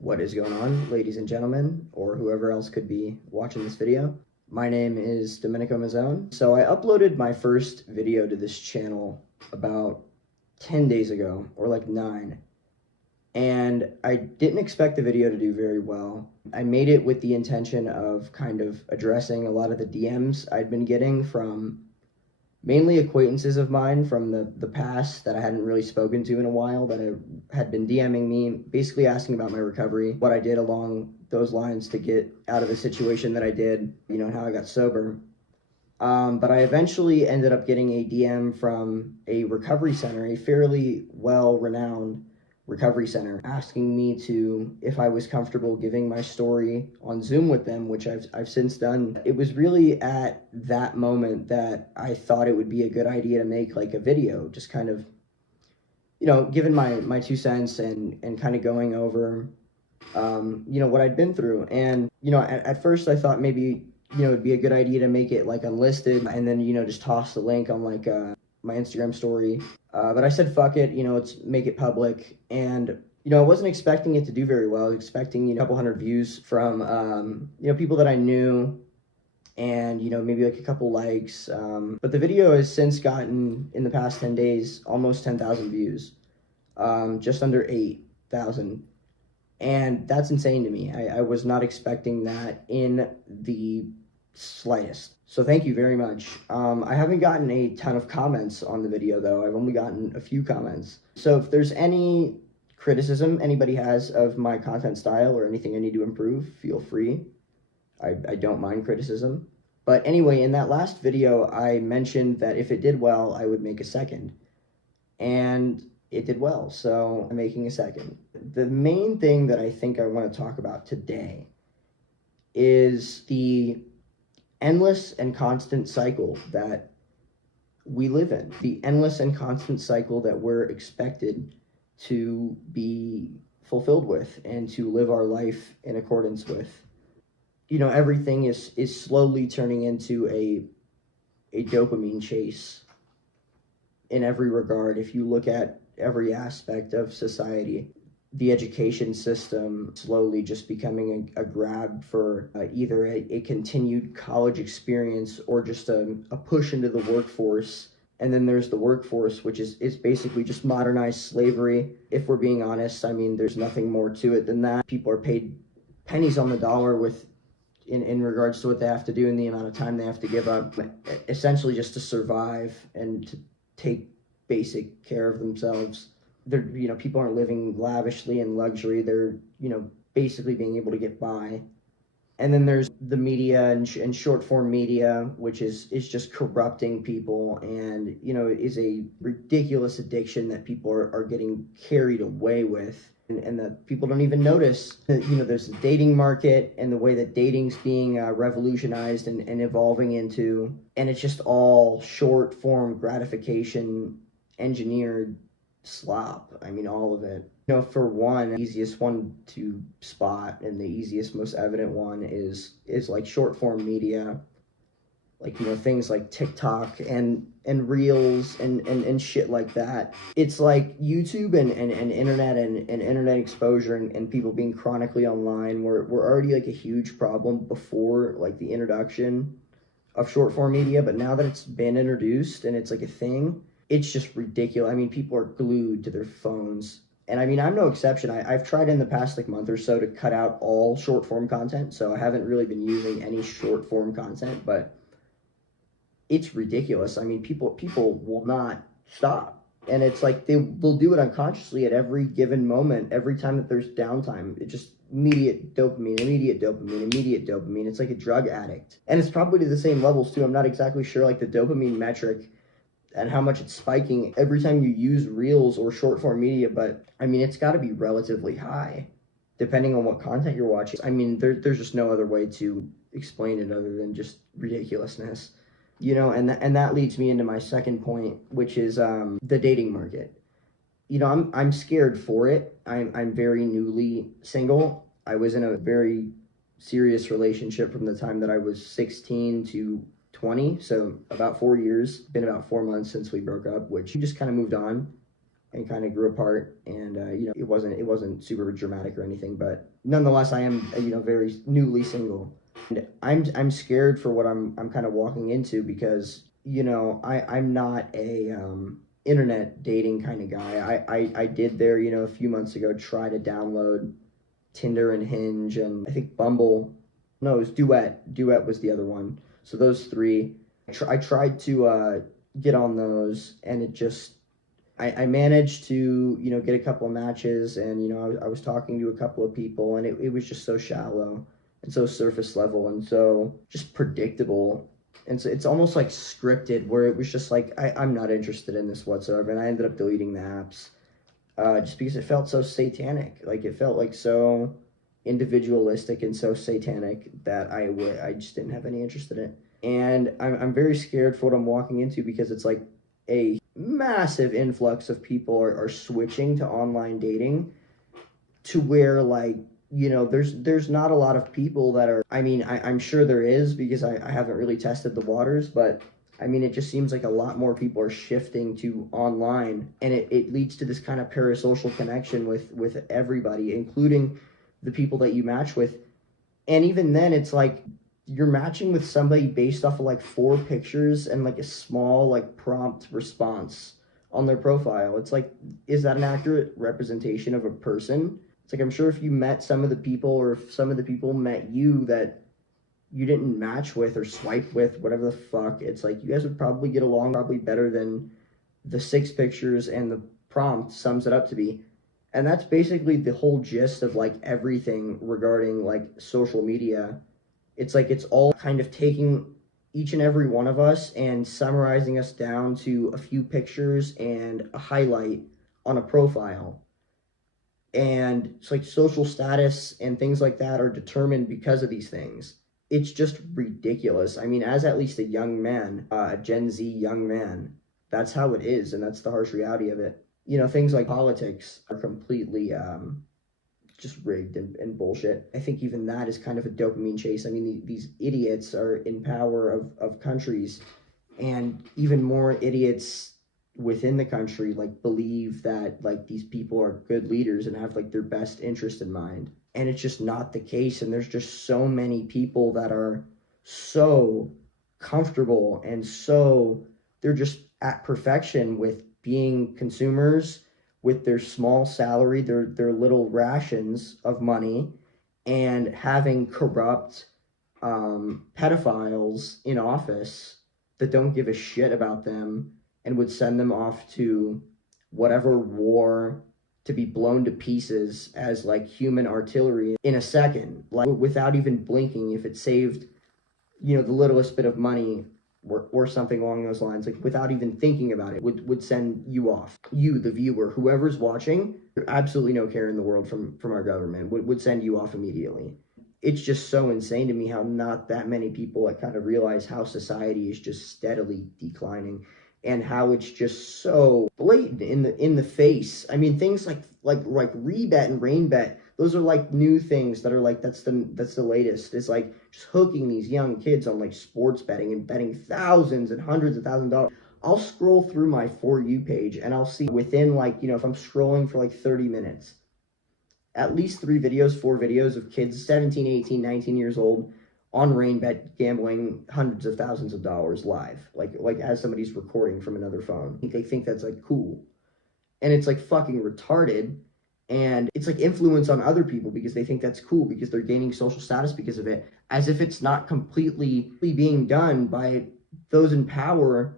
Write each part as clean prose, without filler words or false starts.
What is going on, ladies and gentlemen, or whoever else could be watching this video? My name is Domenico Mazzone. So I uploaded my first video to this channel about 10 days ago, or like 9. And I didn't expect the video to do very well. I made it with the intention of kind of addressing a lot of the DMs I'd been getting from mainly acquaintances of mine from the past that I hadn't really spoken to in a while, that had been DMing me, basically asking about my recovery, what I did along those lines to get out of the situation that I did, and how I got sober. But I eventually ended up getting a DM from a recovery center, a fairly well-renowned recovery center, asking me if I was comfortable giving my story on Zoom with them, which I've since done. It was really at that moment that I thought it would be a good idea to make like a video, just kind of, giving my 2 cents and kind of going over, what I'd been through. And, at first I thought maybe, it'd be a good idea to make it like unlisted and then, just toss the link on like, my Instagram story. But I said, fuck it, let's make it public. And, I wasn't expecting it to do very well. I was expecting, a couple hundred views from, people that I knew and, maybe like a couple likes. But the video has since gotten, in the past 10 days, almost 10,000 views, just under 8,000. And that's insane to me. I was not expecting that in the slightest. So thank you very much. I haven't gotten a ton of comments on the video though. I've only gotten a few comments. So if there's any criticism anybody has of my content style or anything I need to improve, feel free. I don't mind criticism. But anyway, in that last video, I mentioned that if it did well, I would make a second. And it did well, so I'm making a second. The main thing that I think I want to talk about today is the endless and constant cycle that we live in, the endless and constant cycle that we're expected to be fulfilled with and to live our life in accordance with. Everything is slowly turning into a dopamine chase in every regard. If you look at every aspect of society, the education system slowly just becoming a grab for either a continued college experience or just a push into the workforce. And then there's the workforce, which is basically just modernized slavery. If we're being honest, there's nothing more to it than that. People are paid pennies on the dollar in regards to what they have to do and the amount of time they have to give up, essentially just to survive and to take basic care of themselves. People aren't living lavishly in luxury. They're, basically being able to get by. And then there's the media and short form media, which is just corrupting people and, is a ridiculous addiction that people are getting carried away with and that people don't even notice. There's the dating market and the way that dating's being revolutionized and evolving into, and it's just all short form gratification, engineered slop. All of it. For one, the easiest one to spot and the easiest, most evident one is like short form media, like, things like TikTok and Reels and shit like that. It's like YouTube and internet and internet exposure and people being chronically online were already like a huge problem before like the introduction of short form media, but now that it's been introduced and it's like a thing, it's just ridiculous. People are glued to their phones. And I'm no exception. I've tried in the past like month or so to cut out all short form content. So I haven't really been using any short form content, but it's ridiculous. People will not stop. And it's like they'll do it unconsciously at every given moment. Every time that there's downtime, it just immediate dopamine, immediate dopamine, immediate dopamine. It's like a drug addict. And it's probably to the same levels too. I'm not exactly sure like the dopamine metric and how much it's spiking every time you use Reels or short form media, but it's got to be relatively high depending on what content you're watching. There's just no other way to explain it other than just ridiculousness, and that leads me into my second point, which is the dating market. I'm scared for it. I'm very newly single. I was in a very serious relationship from the time that I was 16 to 20, so about 4 years. Been about 4 months since we broke up, which just kind of moved on. and kind of grew apart. And it wasn't super dramatic or anything, but nonetheless, I am very newly single, and I'm scared for what I'm kind of walking into, because I'm not a internet dating kind of guy. I did there a few months ago try to download Tinder and Hinge, and I think Bumble. No, it was Duet. Duet was the other one. So those three, I tried to get on those, and it just, I managed to get a couple of matches, and I was talking to a couple of people, and it was just so shallow and so surface level and so just predictable. And so it's almost like scripted, where it was just like, I'm not interested in this whatsoever, and I ended up deleting the apps just because it felt so satanic. Like, it felt like so individualistic and so satanic that I just didn't have any interest in it. And I'm very scared for what I'm walking into, because it's like a massive influx of people are switching to online dating, to where, like, there's not a lot of people that are, I'm sure there is, because I haven't really tested the waters, but it just seems like a lot more people are shifting to online, and it leads to this kind of parasocial connection with everybody, including the people that you match with. And even then, it's like you're matching with somebody based off of like 4 pictures and like a small like prompt response on their profile. It's like, is that an accurate representation of a person? It's like, I'm sure if you met some of the people, or if some of the people met you that you didn't match with or swipe with, whatever the fuck, it's like you guys would probably get along probably better than the 6 pictures and the prompt sums it up to be. And that's basically the whole gist of like everything regarding like social media. It's like it's all kind of taking each and every one of us and summarizing us down to a few pictures and a highlight on a profile. And it's like social status and things like that are determined because of these things. It's just ridiculous. As at least a young man, a Gen Z young man, that's how it is, and that's the harsh reality of it. Things like politics are completely just rigged and bullshit. I think even that is kind of a dopamine chase. These idiots are in power of countries, and even more idiots within the country like believe that like these people are good leaders and have like their best interest in mind. And it's just not the case. And there's just so many people that are so comfortable, and so they're just at perfection with being consumers with their small salary, their little rations of money, and having corrupt pedophiles in office that don't give a shit about them and would send them off to whatever war to be blown to pieces as like human artillery in a second, like without even blinking. If it saved the littlest bit of money or something along those lines, like without even thinking about it, would send you off. You, the viewer, whoever's watching, absolutely no care in the world from our government, would send you off immediately. It's just so insane to me how not that many people like kind of realize how society is just steadily declining, and how it's just so blatant in the face. Things like rebet and rainbet, those are like new things that are like, that's the latest. It's like just hooking these young kids on like sports betting and betting thousands and hundreds of thousands of dollars. I'll scroll through my For You page, and I'll see within like, if I'm scrolling for like 30 minutes, at least 4 videos of kids 17, 18, 19 years old on rainbet gambling hundreds of thousands of dollars live, like as somebody's recording from another phone. They think that's like cool, and it's like fucking retarded. And it's like influence on other people because they think that's cool, because they're gaining social status because of it, as if it's not completely being done by those in power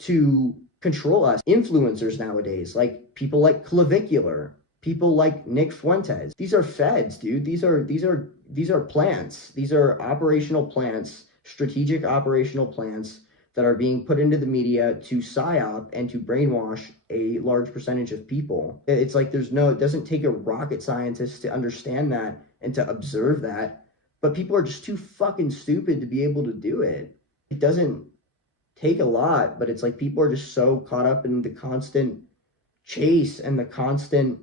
to control us. Influencers nowadays, like people like Clavicular, people like Nick Fuentes, these are feds, dude. These are plants. These are operational plants, strategic operational plants that are being put into the media to psyop and to brainwash a large percentage of people. It's like it doesn't take a rocket scientist to understand that and to observe that, but people are just too fucking stupid to be able to do it. It doesn't take a lot, but it's like people are just so caught up in the constant chase and the constant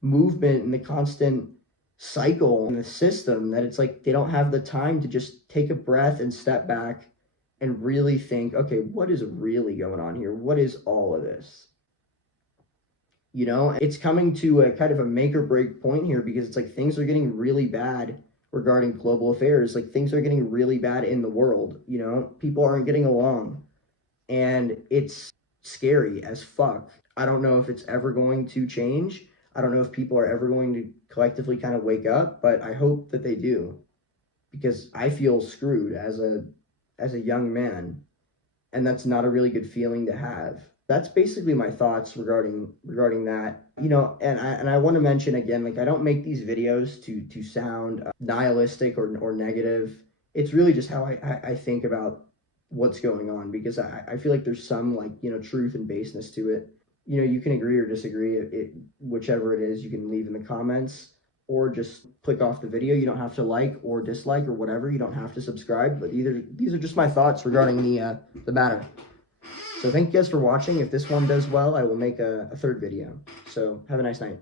movement and the constant cycle in the system that it's like they don't have the time to just take a breath and step back and really think, okay, what is really going on here? What is all of this? You know, it's coming to a kind of a make or break point here, because it's like things are getting really bad regarding global affairs. Like things are getting really bad in the world, you know, people aren't getting along, and it's scary as fuck. I don't know if it's ever going to change. I don't know if people are ever going to collectively kind of wake up, but I hope that they do, because I feel screwed as a young man, and that's not a really good feeling to have. That's basically my thoughts regarding that. You know, and I want to mention again, like I don't make these videos to sound nihilistic or negative. It's really just how I think about what's going on, because I feel like there's some, like, you know, truth and baseness to it. You know, you can agree or disagree. Whichever it is, you can leave in the comments or just click off the video. You don't have to like or dislike or whatever. You don't have to subscribe, but these are just my thoughts regarding the matter. So thank you guys for watching. If this one does well, I will make a third video. So have a nice night.